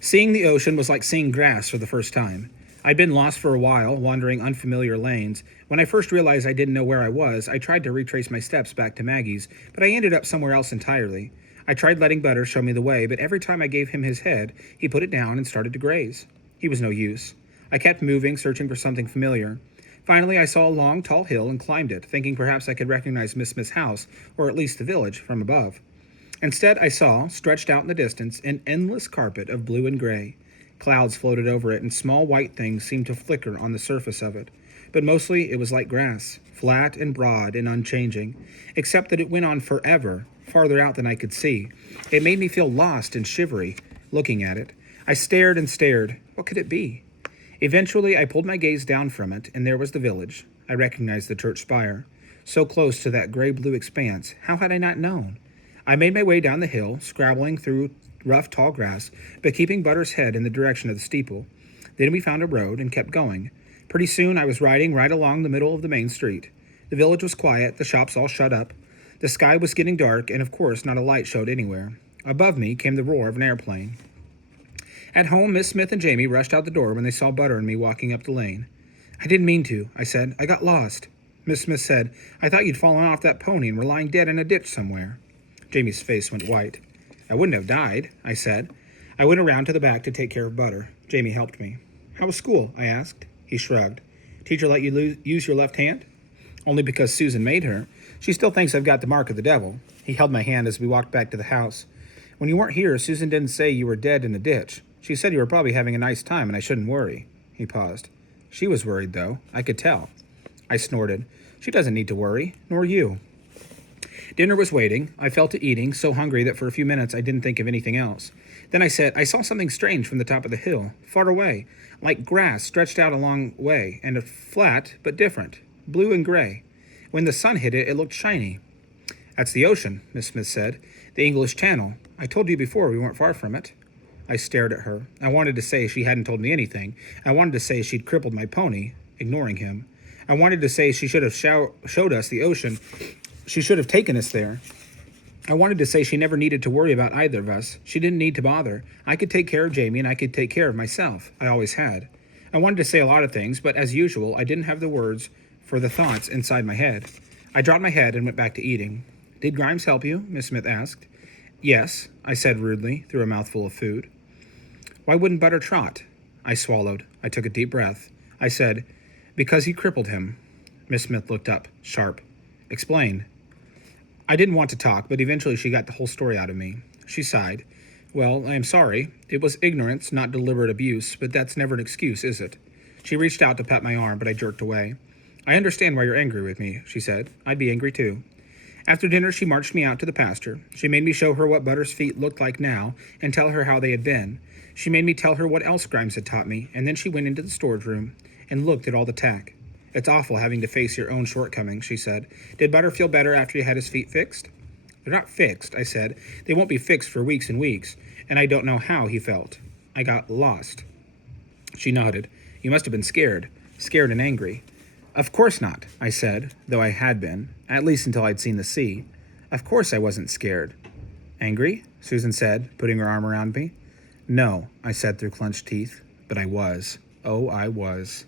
Seeing the ocean was like seeing grass for the first time. I'd been lost for a while, wandering unfamiliar lanes. When I first realized I didn't know where I was, I tried to retrace my steps back to Maggie's, but I ended up somewhere else entirely. I tried letting Butter show me the way, but every time I gave him his head, he put it down and started to graze. He was no use. I kept moving, searching for something familiar. Finally, I saw a long, tall hill and climbed it, thinking perhaps I could recognize Miss Smith's house, or at least the village, from above. Instead, I saw, stretched out in the distance, an endless carpet of blue and gray. Clouds floated over it, and small white things seemed to flicker on the surface of it. But mostly it was like grass, flat and broad and unchanging, except that it went on forever, farther out than I could see. It made me feel lost and shivery, looking at it. I stared and stared. What could it be? Eventually, I pulled my gaze down from it, and there was the village. I recognized the church spire. So close to that gray-blue expanse, how had I not known? I made my way down the hill, scrabbling through rough, tall grass, but keeping Butter's head in the direction of the steeple. Then we found a road and kept going. Pretty soon, I was riding right along the middle of the main street. The village was quiet, the shops all shut up. The sky was getting dark, and of course, not a light showed anywhere. Above me came the roar of an airplane. At home, Miss Smith and Jamie rushed out the door when they saw Butter and me walking up the lane. "I didn't mean to," I said. "I got lost." Miss Smith said, "I thought you'd fallen off that pony and were lying dead in a ditch somewhere." Jamie's face went white. "I wouldn't have died," I said. I went around to the back to take care of Butter. Jamie helped me. "How was school?" I asked. He shrugged. "Teacher let you use your left hand?" "Only because Susan made her. She still thinks I've got the mark of the devil." He held my hand as we walked back to the house. "When you weren't here, Susan didn't say you were dead in a ditch. She said you were probably having a nice time and I shouldn't worry." He paused. "She was worried, though. I could tell." I snorted. "She doesn't need to worry, nor you." Dinner was waiting. I fell to eating, so hungry that for a few minutes I didn't think of anything else. Then I said, "I saw something strange from the top of the hill, far away, like grass stretched out a long way, and flat but different, blue and gray. When the sun hit it, it looked shiny." "That's the ocean," Miss Smith said. "The English Channel. I told you before we weren't far from it." I stared at her. I wanted to say she hadn't told me anything. I wanted to say she'd crippled my pony, ignoring him. I wanted to say she should have showed us the ocean. She should have taken us there. I wanted to say she never needed to worry about either of us. She didn't need to bother. I could take care of Jamie and I could take care of myself. I always had. I wanted to say a lot of things, but as usual, I didn't have the words for the thoughts inside my head. I dropped my head and went back to eating. "Did Grimes help you?" Miss Smith asked. "Yes," I said rudely, through a mouthful of food. "Why wouldn't Butter trot?" I swallowed. I took a deep breath. I said, "Because he crippled him." Miss Smith looked up, sharp. "Explain." I didn't want to talk, but eventually she got the whole story out of me. She sighed. "Well, I am sorry. It was ignorance, not deliberate abuse, but that's never an excuse, is it?" She reached out to pat my arm, but I jerked away. "I understand why you're angry with me," she said. "I'd be angry too." After dinner, she marched me out to the pasture. She made me show her what Butter's feet looked like now and tell her how they had been. She made me tell her what else Grimes had taught me, and then she went into the storage room and looked at all the tack. "It's awful having to face your own shortcomings," she said. "Did Butter feel better after you had his feet fixed?" "They're not fixed," I said. "They won't be fixed for weeks and weeks, and I don't know how he felt. I got lost." She nodded. "You must have been scared and angry." "Of course not," I said, though I had been, at least until I'd seen the sea. "Of course I wasn't scared." "Angry?" Susan said, putting her arm around me. "No," I said through clenched teeth, "but I was. Oh, I was."